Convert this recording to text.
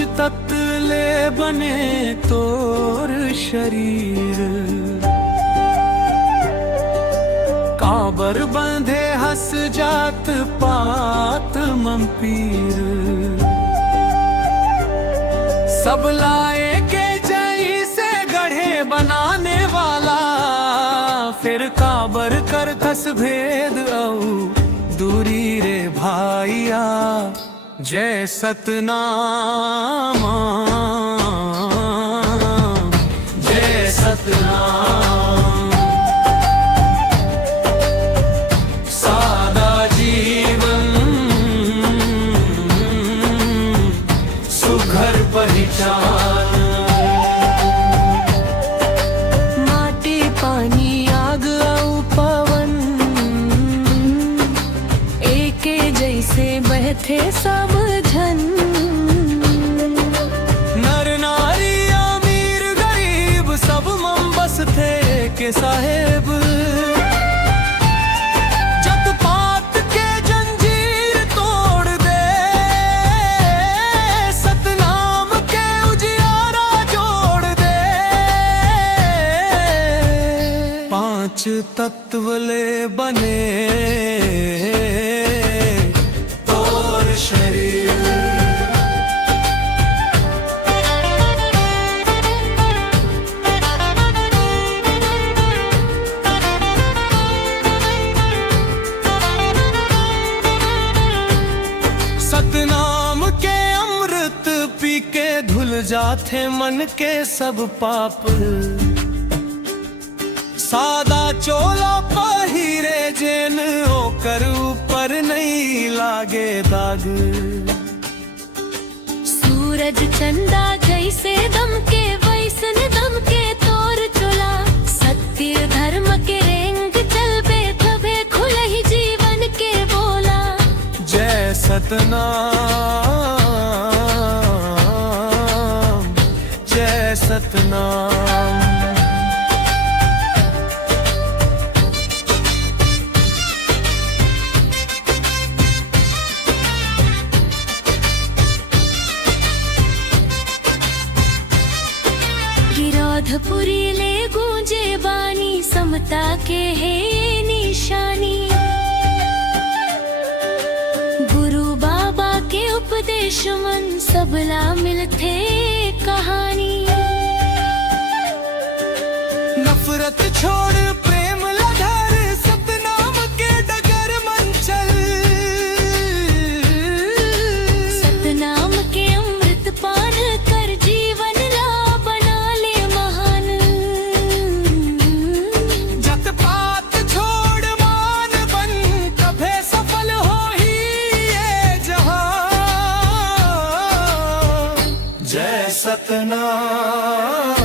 पांच तत्ले बने तोर शरीर, काबर बंधे हस जात पात मंपीर। सब लाए के जई से गढ़े बनाने वाला, फिर काबर कर कस भेद औ दूरी रे भाइया। जय सतनाम जय सतनाम। सादा जीवन सुघर पहचान। माटी पानी आग औ पवन, एके जैसे बहथे सब जन। नर नारी अमीर गरीब सब मम बस थे के साहेब। जत पात के जंजीर तोड़ दे, सतनाम के उजियारा जोड़ दे। पांच तत्वले बने तोर शरीर। सतनाम के अमृत पी के धुल जाते मन के सब पाप। सादा चोला पहिरे जेन ओकर ऊपर नहीं लागे दाग। सूरज चंदा जैसे दम के वैसन दम के तोर चोला। सत्य धर्म के रेंग चल बे तबे खुलही जीवन के बोला। जय सतनाम जय सतनाम। गिरोधपुरी ले गूंजे बानी, समता के है निशानी। गुरु बाबा के उपदेश मन सबला मिलते कहानी। नफरत छोड़ प्रेम लधर, सतनाम के डगर मन चल। सतनाम के अमृत पान कर जीवन ला बना ले महान। जत पात छोड़ मान बन, कभे सफल हो ही ये जहां। जय सतनाम